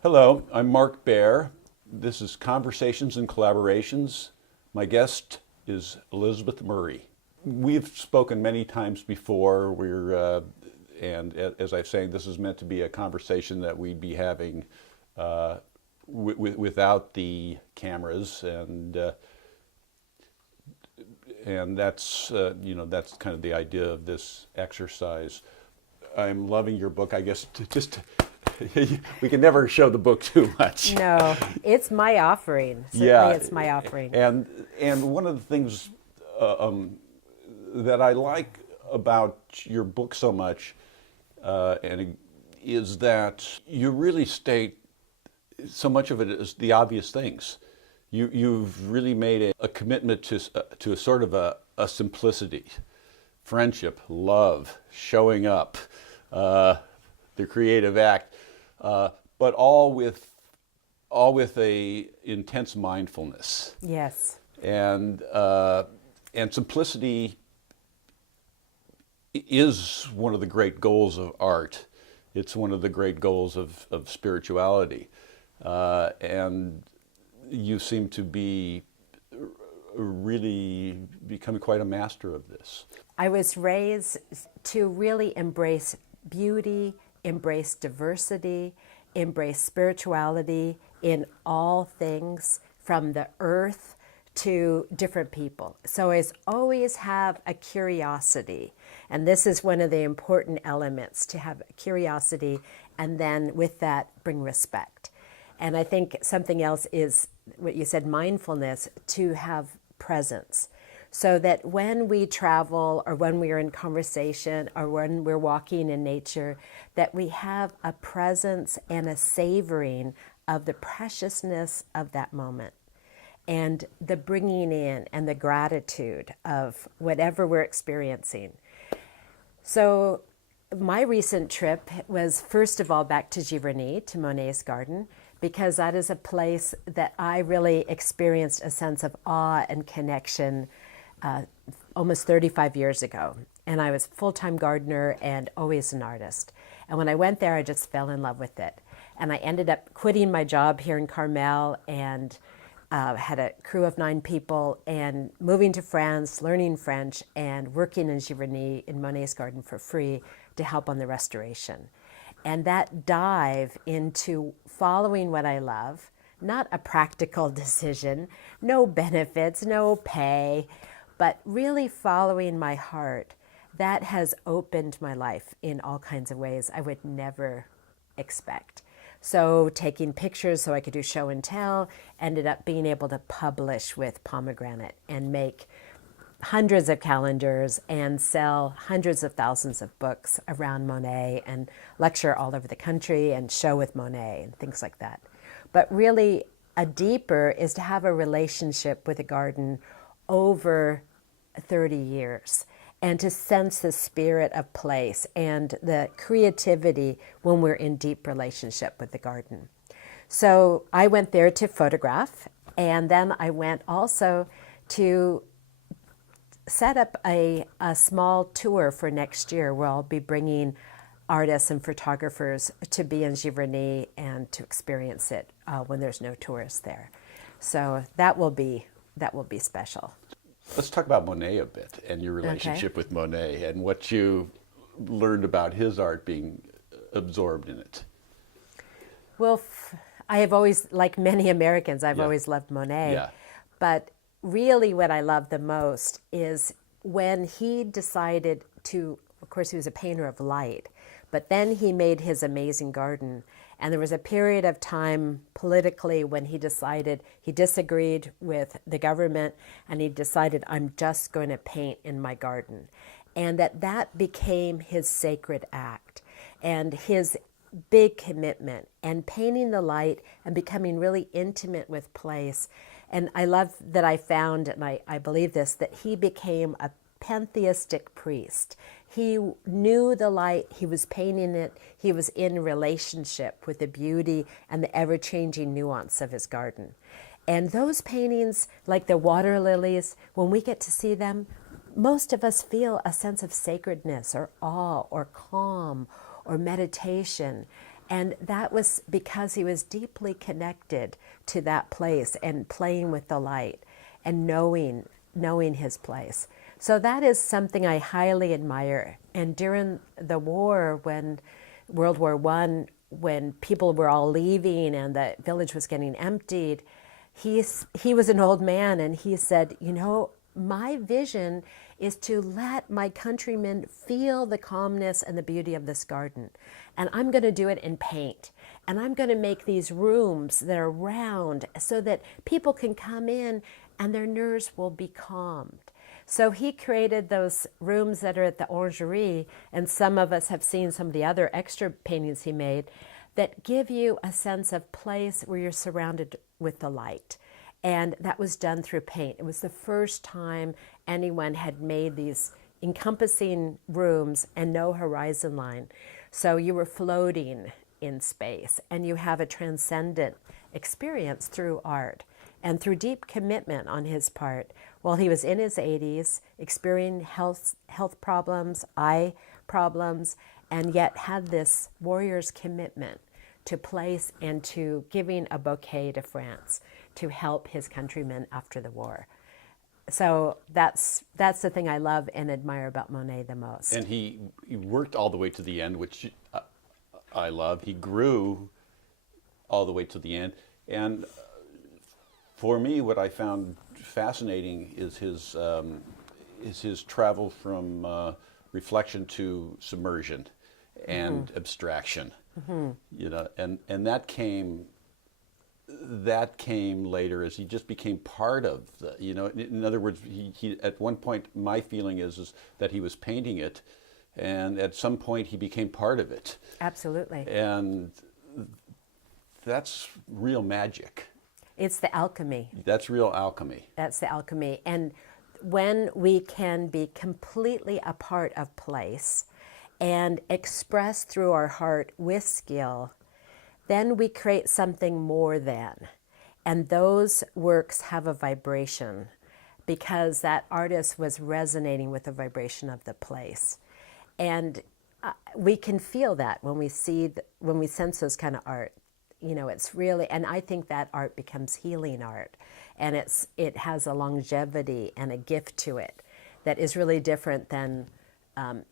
Hello, I'm Mark Baer. This is Conversations and Collaborations. My guest is Elizabeth Murray. We've spoken many times before. As I was saying, this is meant to be a conversation that we'd be having without the cameras, and that's kind of the idea of this exercise. I'm loving your book. I guess we can never show the book too much. No, it's my offering. Certainly it's my offering. And one of the things that I like about your book so much is that you really state so much of it as the obvious things. You've really made a commitment to a sort of a simplicity, friendship, love, showing up, the creative act, but all with a intense mindfulness. Yes. And simplicity is one of the great goals of art. It's one of the great goals of spirituality. And you seem to be really becoming quite a master of this. I was raised to really embrace beauty, embrace diversity, embrace spirituality in all things, from the earth to different people. So I always have a curiosity. And this is one of the important elements, to have curiosity, and then with that bring respect. And I think something else is what you said, mindfulness, to have presence. So that when we travel, or when we are in conversation, or when we're walking in nature, that we have a presence and a savoring of the preciousness of that moment, and the bringing in and the gratitude of whatever we're experiencing. So my recent trip was, first of all, back to Giverny, to Monet's garden, because that is a place that I really experienced a sense of awe and connection almost 35 years ago. And I was a full-time gardener and always an artist. And when I went there, I just fell in love with it. And I ended up quitting my job here in Carmel, and had a crew of 9 people, and moving to France, learning French, and working in Giverny in Monet's garden for free to help on the restoration. And that dive into following what I love, not a practical decision, no benefits, no pay, but really following my heart, that has opened my life in all kinds of ways I would never expect. So taking pictures so I could do show and tell, ended up being able to publish with Pomegranate and make hundreds of calendars and sell hundreds of thousands of books around Monet, and lecture all over the country and show with Monet and things like that. But really, a deeper is to have a relationship with a garden over 30 years, and to sense the spirit of place and the creativity when we're in deep relationship with the garden. So I went there to photograph, and then I went also to set up a small tour for next year, where I'll be bringing artists and photographers to be in Giverny and to experience it when there's no tourists there. So that will be special. Let's talk about Monet a bit, and your relationship with Monet, and what you learned about his art being absorbed in it. Well, I have always, like many Americans, I've always loved Monet. Yeah. But really what I love the most is when he decided to, of course he was a painter of light, but then he made his amazing garden. And there was a period of time politically when he decided, he disagreed with the government, and he decided, I'm just going to paint in my garden. And that became his sacred act and his big commitment, and painting the light and becoming really intimate with place. And I love that I found, and I believe this, that he became a pantheistic priest. He knew the light, he was painting it, he was in relationship with the beauty and the ever-changing nuance of his garden. And those paintings, like the water lilies, when we get to see them, most of us feel a sense of sacredness or awe or calm or meditation. And that was because he was deeply connected to that place and playing with the light and knowing his place. So that is something I highly admire. And during the war, when World War I, when people were all leaving and the village was getting emptied, he was an old man, and he said, you know, my vision is to let my countrymen feel the calmness and the beauty of this garden. And I'm going to do it in paint. And I'm going to make these rooms that are round so that people can come in and their nerves will be calmed. So he created those rooms that are at the Orangerie, and some of us have seen some of the other extra paintings he made that give you a sense of place where you're surrounded with the light. And that was done through paint. It was the first time anyone had made these encompassing rooms and no horizon line. So you were floating in space, and you have a transcendent experience through art and through deep commitment on his part. While he was in his 80s, experiencing health problems, eye problems, and yet had this warrior's commitment to place and to giving a bouquet to France to help his countrymen after the war. So that's the thing I love and admire about Monet the most. And he worked all the way to the end, which I love. He grew all the way to the end. And for me, what I found fascinating is his travel from reflection to submersion and abstraction. You know, and that came later as he just became part of the, you know, in other words, he at one point, my feeling is that he was painting it, and at some point he became part of it. Absolutely. And that's real magic. It's the alchemy. That's real alchemy. That's the alchemy. And when we can be completely a part of place and express through our heart with skill, then we create something more than. And those works have a vibration because that artist was resonating with the vibration of the place. And we can feel that when we see, when we sense those kind of art. You know, it's really, and I think that art becomes healing art. And it has a longevity and a gift to it that is really different than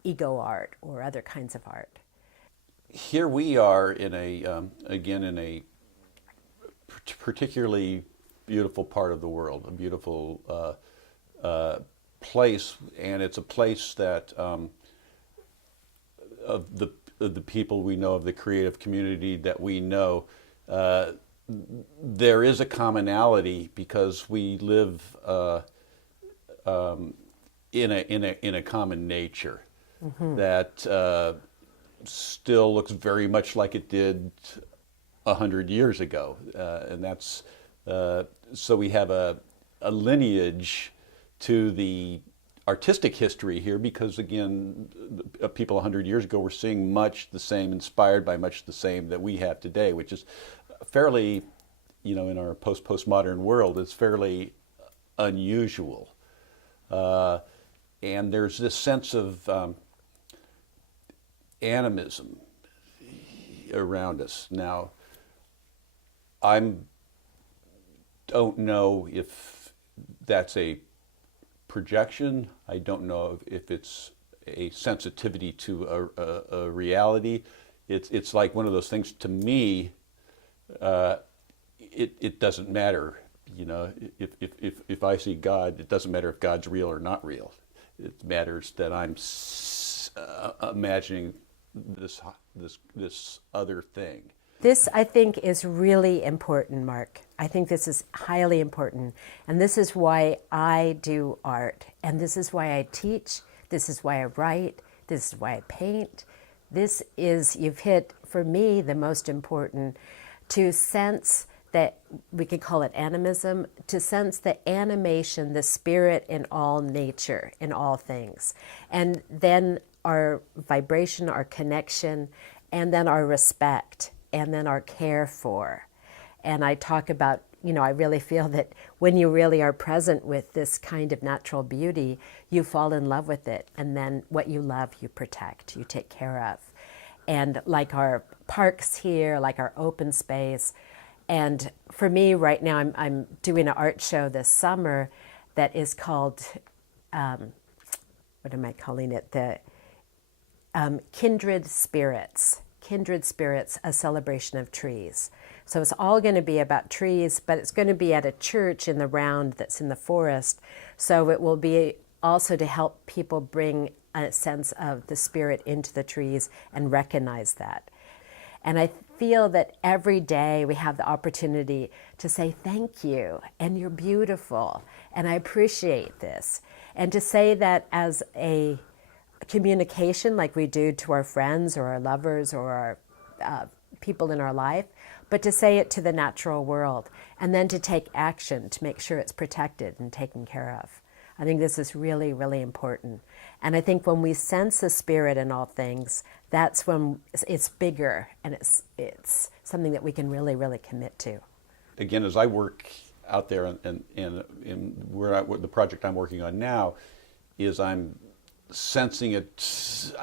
ego art or other kinds of art. Here we are in again in a particularly beautiful part of the world, a beautiful place, and it's a place that of the people we know, of the creative community that we know, there is a commonality because we live in a common nature that still looks very much like it did 100 years ago, and that's so we have a lineage to the artistic history here, because again, people 100 years ago were seeing much the same, inspired by much the same that we have today, which is fairly, you know, in our postmodern world, it's fairly unusual. And there's this sense of animism around us. Now, I don't know if that's a projection. I don't know if it's a sensitivity to a reality. It's like one of those things. To me, it doesn't matter. You know, if I see God, it doesn't matter if God's real or not real. It matters that I'm imagining this other thing. This, I think, is really important, Mark. I think this is highly important. And this is why I do art. And this is why I teach. This is why I write. This is why I paint. This is, you've hit, for me, the most important, to sense that, we could call it animism, to sense the animation, the spirit in all nature, in all things. And then our vibration, our connection, and then our respect, and then our care for. And I talk about, you know, I really feel that when you really are present with this kind of natural beauty, you fall in love with it. And then what you love, you protect, you take care of. and like our parks here, like our open space. And for me right now, I'm doing an art show this summer that is called, what am I calling it? The Kindred Spirits. Kindred Spirits, a celebration of trees. So it's all going to be about trees, but it's going to be at a church in the round that's in the forest. So it will be also to help people bring a sense of the spirit into the trees and recognize that. And I feel that every day we have the opportunity to say thank you, and you're beautiful, and I appreciate this. And to say that as a communication like we do to our friends or our lovers or our people in our life, but to say it to the natural world, and then to take action to make sure it's protected and taken care of. I think this is really, really important. And I think when we sense the spirit in all things, that's when it's bigger, and it's something that we can really, really commit to. Again, as I work out there, and where the project I'm working on now is I'm sensing it.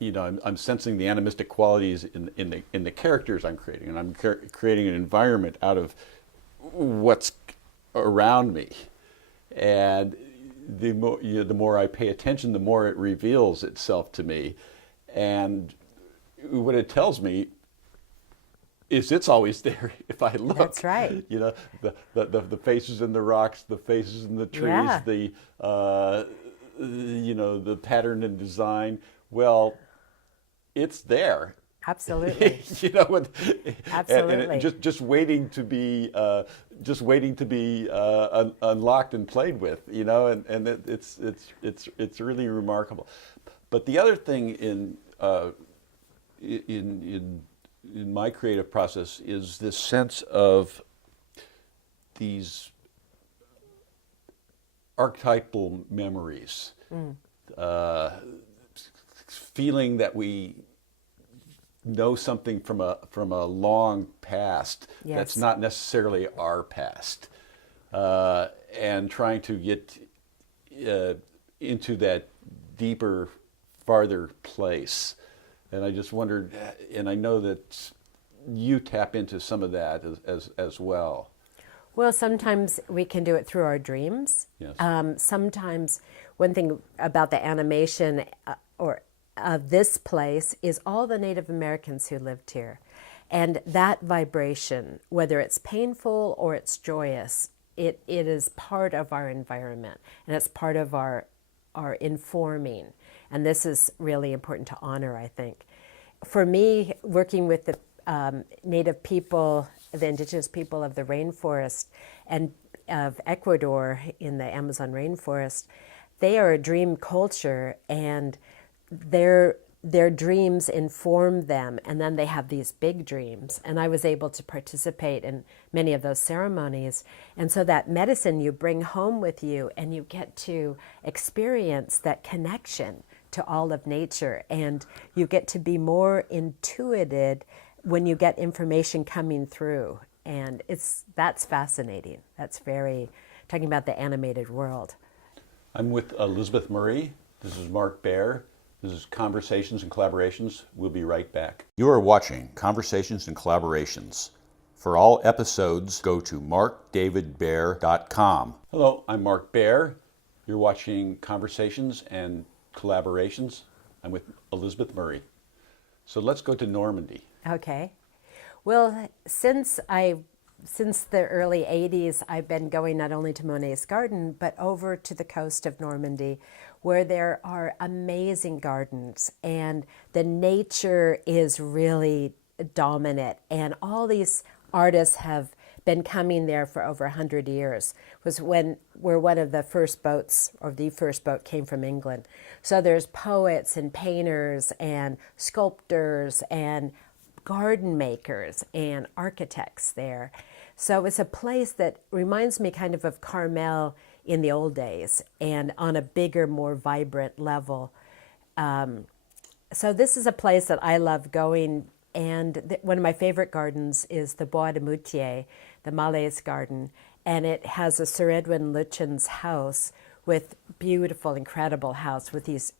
I'm sensing the animistic qualities in the characters I'm creating, and I'm creating an environment out of what's around me, and the more I pay attention, the more it reveals itself to me, and what it tells me is it's always there if I look. That's right. The faces in the rocks, the faces in the trees, Yeah. The pattern and design. Well, it's there. Absolutely. Absolutely. And just waiting to be unlocked and played with, and it's really remarkable. But the other thing in my creative process is this sense of these archetypal memories, feeling that we know something from a long past. Yes. That's not necessarily our past, and trying to get into that deeper, farther place. And I just wondered, and I know that you tap into some of that as well. Well, sometimes we can do it through our dreams. Yes. Sometimes one thing about the animation or of this place is all the Native Americans who lived here. And that vibration, whether it's painful or it's joyous, it is part of our environment, and it's part of our informing. And this is really important to honor, I think. For me, working with the Native people, the indigenous people of the rainforest and of Ecuador in the Amazon rainforest, they are a dream culture, and their dreams inform them, and then they have these big dreams. And I was able to participate in many of those ceremonies. And so that medicine you bring home with you, and you get to experience that connection to all of nature, and you get to be more intuited when you get information coming through. And that's fascinating. That's very, talking about the animated world. I'm with Elizabeth Murray. This is Mark Baer. This is Conversations and Collaborations. We'll be right back. You are watching Conversations and Collaborations. For all episodes, go to markdavidbaer.com. Hello, I'm Mark Baer. You're watching Conversations and Collaborations. I'm with Elizabeth Murray. So let's go to Normandy. Okay. Well, since the early 80s, I've been going not only to Monet's garden, but over to the coast of Normandy, where there are amazing gardens, and the nature is really dominant. And all these artists have been coming there for over 100 years. Was where one of the first boats, or the first boat, came from England. So there's poets and painters and sculptors and garden makers and architects there. So it's a place that reminds me kind of Carmel in the old days, and on a bigger, more vibrant level. So this is a place that I love going, and one of my favorite gardens is the Bois de Moutier, the Malaise garden, and it has a Sir Edwin Lutyens house with beautiful, incredible house with these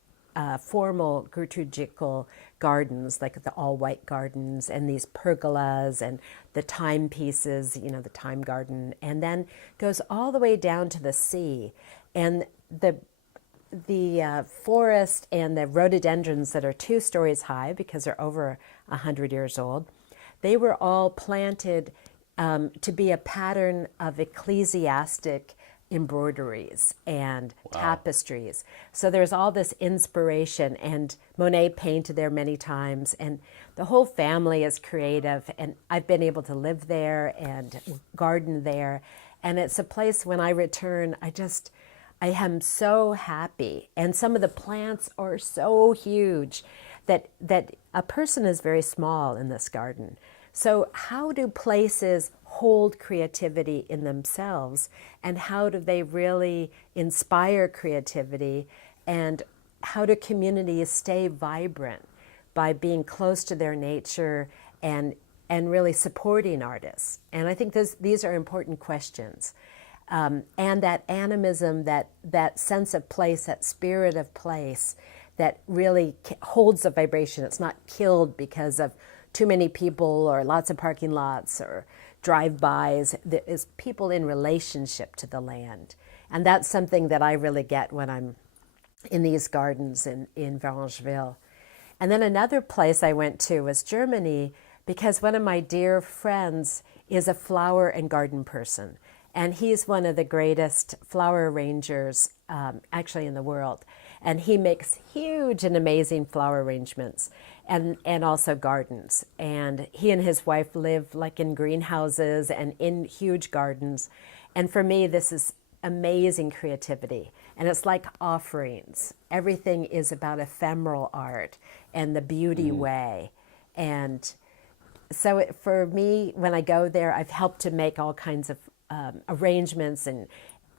formal liturgical gardens, like the all-white gardens and these pergolas and the timepieces, the time garden, and then goes all the way down to the sea. And the forest and the rhododendrons that are 2 stories high because they're over 100 years old, they were all planted to be a pattern of ecclesiastic embroideries and tapestries. So there's all this inspiration, and Monet painted there many times, and the whole family is creative, and I've been able to live there and garden there, and it's a place when I return, I am so happy. And some of the plants are so huge that a person is very small in this garden. So how do places hold creativity in themselves, and how do they really inspire creativity, and how do communities stay vibrant by being close to their nature and really supporting artists? And I think these are important questions. And that animism, that sense of place, that spirit of place that really holds a vibration. It's not killed because of too many people or lots of parking lots or drive-bys. There is people in relationship to the land. And that's something that I really get when I'm in these gardens in Varangeville. And then another place I went to was Germany, because one of my dear friends is a flower and garden person. And he's one of the greatest flower arrangers actually in the world. And he makes huge and amazing flower arrangements and also gardens. And he and his wife live like in greenhouses and in huge gardens. And for me, this is amazing creativity. And it's like offerings. Everything is about ephemeral art and the beauty way. And so for me, when I go there, I've helped to make all kinds of arrangements, and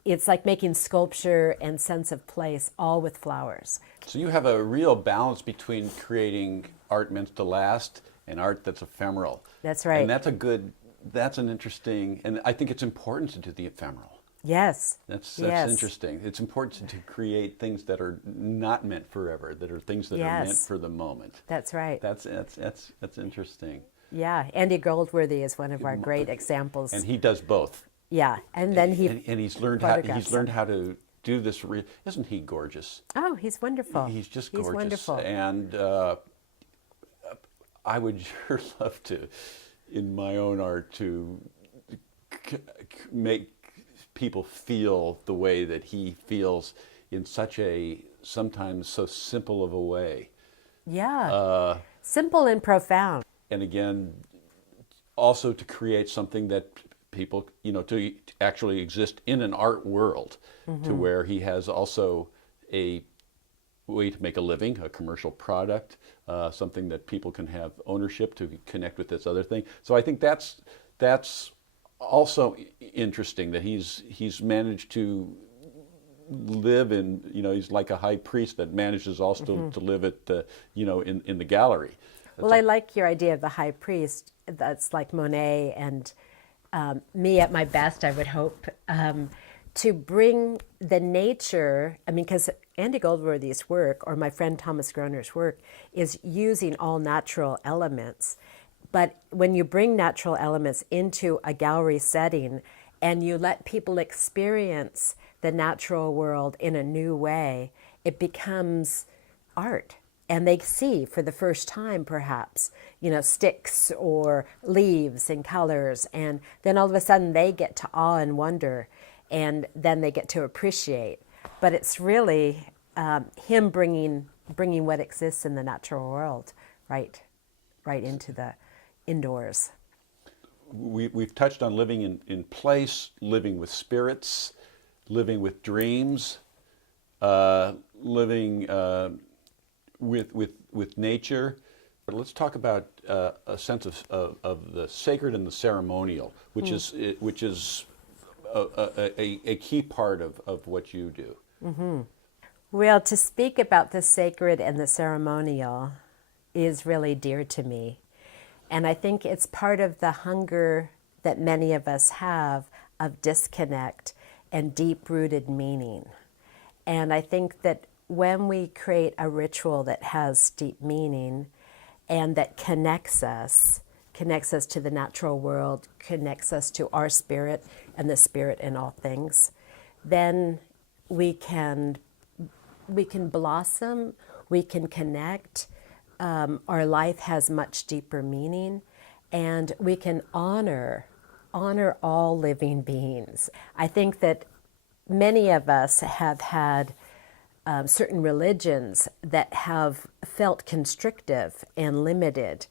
it's like making sculpture and sense of place all with flowers. So you have a real balance between creating art meant to last and art that's ephemeral. That's right. And that's an interesting, and I think it's important to do the ephemeral. Yes. That's yes. interesting. It's important to create things that are not meant forever, that are things that are meant for the moment. That's right. That's interesting. Yeah, Andy Goldworthy is one of our great examples. And he does both. Yeah, and then and he's learned how to do this. Isn't he gorgeous? Oh, he's wonderful. He's just gorgeous. He's wonderful. And I would sure love to, in my own art, to make people feel the way that he feels in such a sometimes so simple of a way. Yeah, simple and profound. And again, also to create something that people, to actually exist in an art world, to where he has also a way to make a living, a commercial product, something that people can have ownership to connect with this other thing. So I think that's also interesting, that he's managed to live in, he's like a high priest that manages also to live at in the gallery. Well, I like your idea of the high priest. That's like Monet and me at my best, I would hope, to bring the nature, because Andy Goldworthy's work, or my friend Thomas Groner's work, is using all natural elements. But when you bring natural elements into a gallery setting and you let people experience the natural world in a new way, it becomes art. And they see for the first time, perhaps, sticks or leaves and colors. And then all of a sudden they get to awe and wonder, and then they get to appreciate. But it's really him bringing what exists in the natural world right into the indoors. We've touched on living in place, living with spirits, living with dreams, living with nature. But let's talk about a sense of the sacred and the ceremonial, which is a key part of what you do. Mm-hmm. Well, to speak about the sacred and the ceremonial is really dear to me. And I think it's part of the hunger that many of us have of disconnect and deep-rooted meaning. And I think that when we create a ritual that has deep meaning, and that connects us to the natural world, connects us to our spirit and the spirit in all things, then we can blossom, we can connect. Our life has much deeper meaning, and we can honor all living beings. I think that many of us have had certain religions that have felt constrictive and limited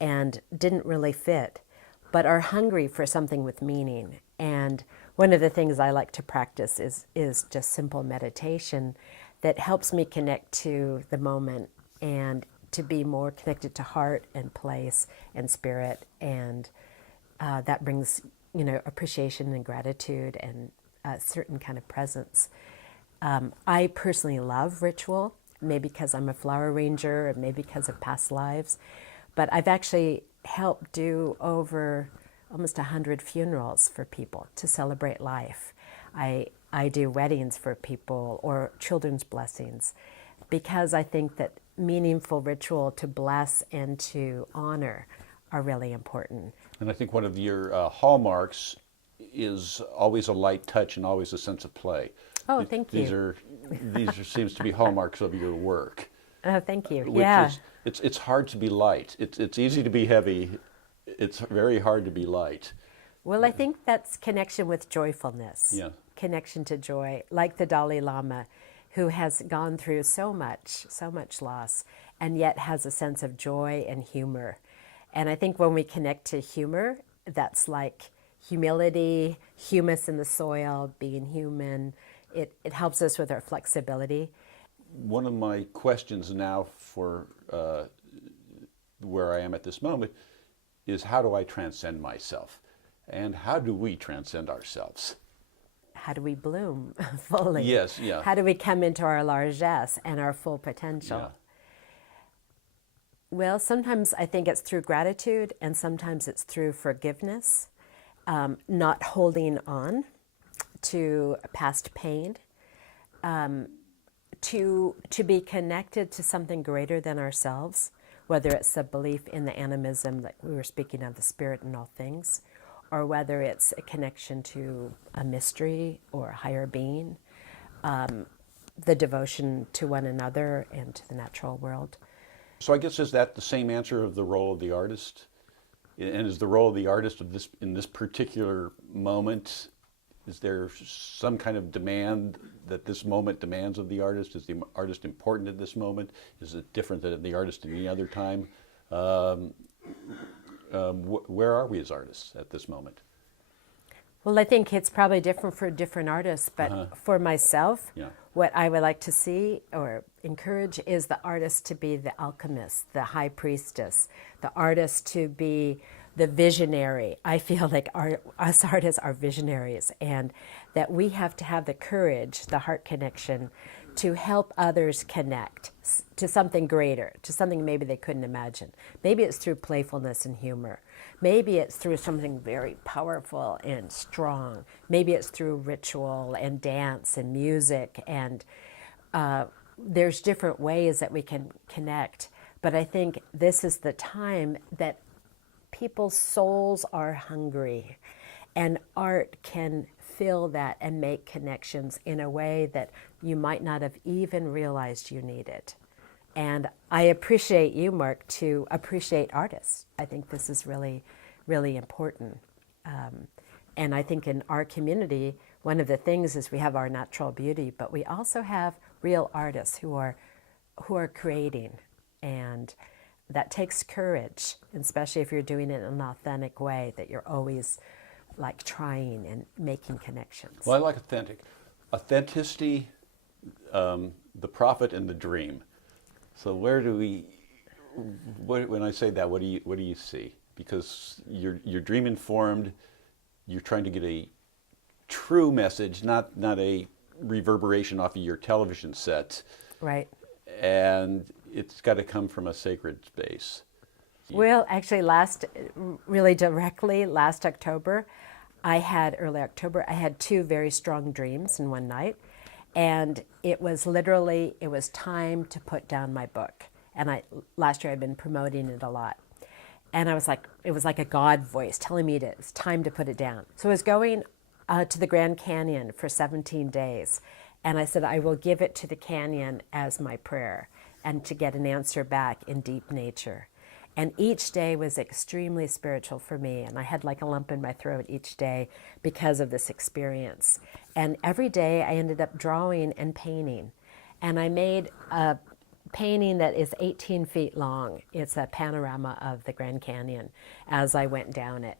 and didn't really fit, but are hungry for something with meaning. And one of the things I like to practice is just simple meditation that helps me connect to the moment and to be more connected to heart and place and spirit, and that brings appreciation and gratitude and a certain kind of presence. I personally love ritual, maybe because I'm a flower arranger, or maybe because of past lives, but I've actually helped do over almost 100 funerals for people to celebrate life. I do weddings for people or children's blessings, because I think that meaningful ritual to bless and to honor are really important. And I think one of your hallmarks is always a light touch and always a sense of play. Oh, thank you. These seems to be hallmarks of your work. Oh, thank you. Which Yeah. it's hard to be light. It's easy to be heavy. It's very hard to be light. Well, I think that's connection with joyfulness. Yeah. Connection to joy, like the Dalai Lama, who has gone through so much loss, and yet has a sense of joy and humor. And I think when we connect to humor, that's like humility, humus in the soil, being human. It helps us with our flexibility. One of my questions now for where I am at this moment is, how do I transcend myself? And how do we transcend ourselves? How do we bloom fully? Yes, yeah. How do we come into our largesse and our full potential? Yeah. Well, sometimes I think it's through gratitude, and sometimes it's through forgiveness, not holding on to past pain, to be connected to something greater than ourselves, whether it's a belief in the animism that we were speaking of, the spirit in all things, or whether it's a connection to a mystery or a higher being, the devotion to one another and to the natural world. So I guess, is that the same answer of the role of the artist? And is the role of the artist in this particular moment, is there some kind of demand that this moment demands of the artist? Is the artist important at this moment? Is it different than the artist at any other time? Where are we as artists at this moment? Well, I think it's probably different for different artists, but for myself, Yeah. what I would like to see or encourage is the artist to be the alchemist, the high priestess, the artist to be the visionary. I feel like us artists are visionaries, and that we have to have the courage, the heart connection, to help others connect to something greater, to something maybe they couldn't imagine. Maybe it's through playfulness and humor. Maybe it's through something very powerful and strong. Maybe it's through ritual and dance and music, and there's different ways that we can connect. But I think this is the time that people's souls are hungry, and art can fill that and make connections in a way that you might not have even realized you needed. And I appreciate you, Mark, to appreciate artists. I think this is really, really important. And I think in our community, one of the things is we have our natural beauty, but we also have real artists who are creating. And that takes courage, especially if you're doing it in an authentic way, that you're always like trying and making connections. Well, I like authenticity, the prophet and the dream. So where do we? When I say that, what do you see? Because you're dream informed. You're trying to get a true message, not a reverberation off of your television set. Right. And it's got to come from a sacred space. Well, actually, last October, early October, I had two very strong dreams in one night. And it was time to put down my book And last year I'd been promoting it a lot. And I was like, it was like a God voice telling me it's time to put it down. So I was going to the Grand Canyon for 17 days. And I said, I will give it to the canyon as my prayer and to get an answer back in deep nature. And each day was extremely spiritual for me. And I had like a lump in my throat each day because of this experience. And every day I ended up drawing and painting. And I made a painting that is 18 feet long. It's a panorama of the Grand Canyon as I went down it.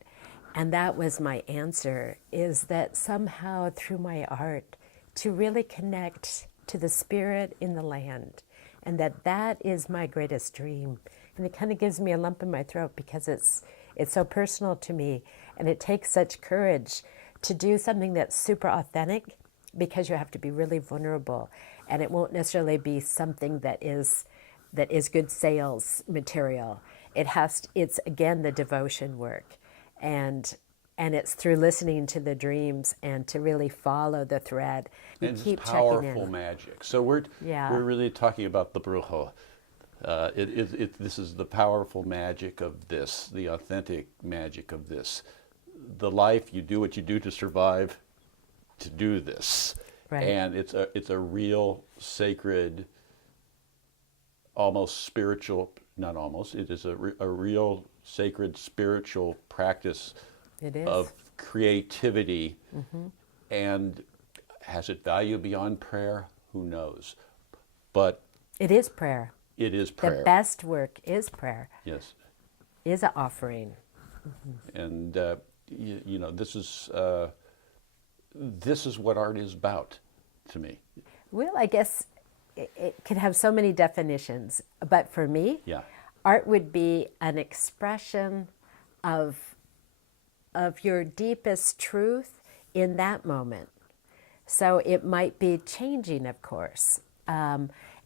And that was my answer, is that somehow through my art to really connect to the spirit in the land, and that is my greatest dream. And it kind of gives me a lump in my throat because it's so personal to me, and it takes such courage to do something that's super authentic, because you have to be really vulnerable, and it won't necessarily be something that is good sales material. It's again the devotion work, and it's through listening to the dreams and to really follow the thread. You And keep it's checking powerful in. magic. So we're really talking about the brujo. This is the powerful magic of this, the authentic magic of this. The life, you do what you do to survive, to do this. Right. And it's a real sacred, almost spiritual, not almost, it is a real sacred spiritual practice. It is. Of creativity. Mm-hmm. And has it value beyond prayer? Who knows? But it is prayer. it is prayer. The best work is prayer. Yes. Is an offering. Mm-hmm. And you know, this is what art is about to me. Well, I guess it could have so many definitions, but for me, art would be an expression of your deepest truth in that moment. So it might be changing, of course.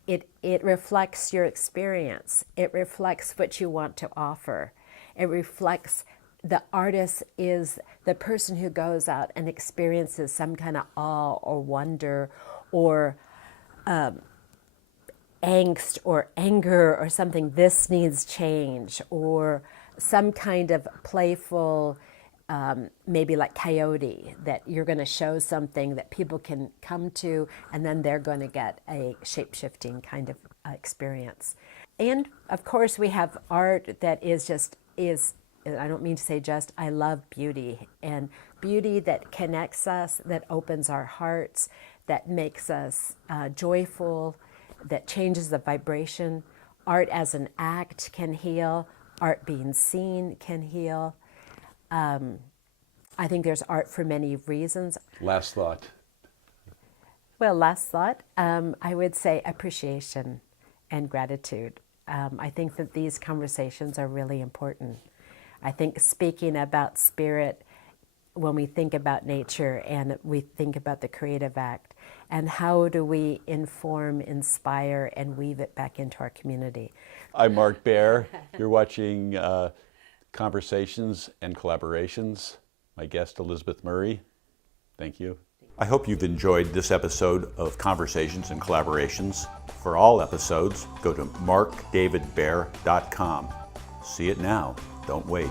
It reflects your experience. It reflects what you want to offer. It reflects the artist is the person who goes out and experiences some kind of awe or wonder or angst or anger or something. This needs change, or some kind of playful, maybe like Coyote, that you're going to show something that people can come to, and then they're going to get a shape-shifting kind of experience. And of course we have art that is I don't mean to say just, I love beauty, and beauty that connects us, that opens our hearts, that makes us joyful, that changes the vibration. Art as an act can heal. Art being seen can heal. I think there's art for many reasons. Last thought. Well, last thought, I would say appreciation and gratitude. I think that these conversations are really important. I think speaking about spirit, when we think about nature and we think about the creative act, and how do we inform, inspire, and weave it back into our community. I'm Mark Baer. You're watching Conversations and Collaborations. My guest, Elizabeth Murray. Thank you. I hope you've enjoyed this episode of Conversations and Collaborations. For all episodes, go to markdavidbaer.com. See it now. Don't wait.